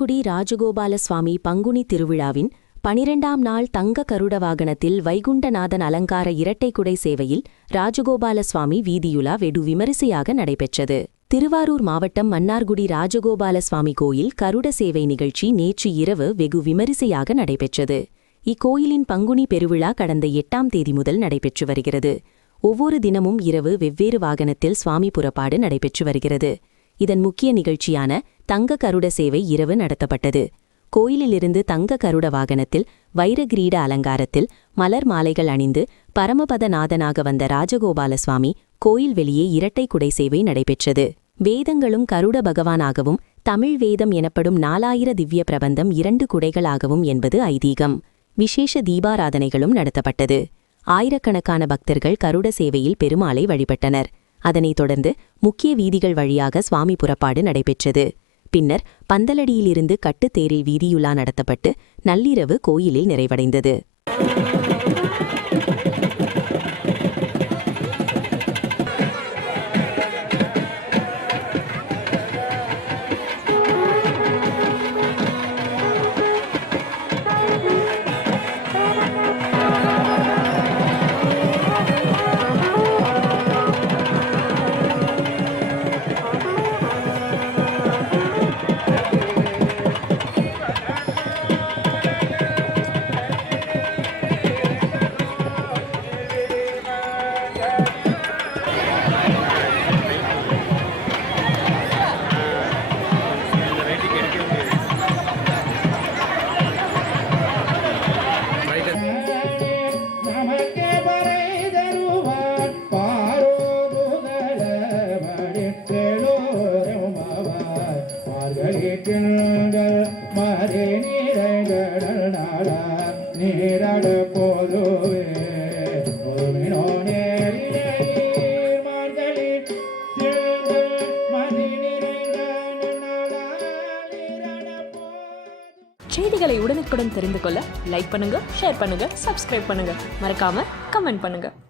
மன்னார்குடி ராஜகோபால சுவாமி பங்குனி திருவிழாவின் 12ஆம் நாள் தங்க கருட வாகனத்தில் வைகுண்டநாதன் அலங்கார இரட்டை குடை சேவையில் ராஜகோபால சுவாமி வீதியுலா வெகு விமரிசையாக நடைபெற்றது. திருவாரூர் மாவட்டம் மன்னார்குடி ராஜகோபால சுவாமி கோயில் கருட சேவை நிகழ்ச்சி நேற்று இரவு வெகு விமரிசையாக நடைபெற்றது. இக்கோயிலின் பங்குனி பெருவிழா கடந்த 8ஆம் தேதி முதல் நடைபெற்று வருகிறது. ஒவ்வொரு தினமும் இரவு வெவ்வேறு வாகனத்தில் சுவாமி புறப்பாடு நடைபெற்று வருகிறது. இதன் முக்கிய நிகழ்ச்சியான தங்க கருட சேவை இரவு நடத்தப்பட்டது. கோயிலிலிருந்து தங்க கருட வாகனத்தில் வைரகிரீட அலங்காரத்தில் மலர் மாலைகள் அணிந்து பரமபதநாதனாக வந்த ராஜகோபால சுவாமி கோயில் வெளியே இரட்டை குடை சேவை நடைபெற்றது. வேதங்களும் கருட பகவானாகவும் தமிழ் வேதம் எனப்படும் 4000 திவ்ய பிரபந்தம் 2 குடைகளாகவும் என்பது ஐதீகம். விசேஷ தீபாராதனைகளும் நடத்தப்பட்டது. ஆயிரக்கணக்கான பக்தர்கள் கருட சேவையில் பெருமாளை வழிபட்டனர். அதனைத் தொடர்ந்து முக்கிய வீதிகள் வழியாக சுவாமி புறப்பாடு நடைபெற்றது. பின்னர் பந்தலடியிலிருந்து கட்டுத்தேரில் வீதியுலா நடத்தப்பட்டு நள்ளிரவு கோயிலில் நிறைவடைந்தது. நீரடு போதுவே செய்திகளை உடனுக்குடன் தெரிந்து கொள்ள லைக் பண்ணுங்க, ஷேர் பண்ணுங்க, சப்ஸ்கிரைப் பண்ணுங்க, மறக்காம கமெண்ட் பண்ணுங்க.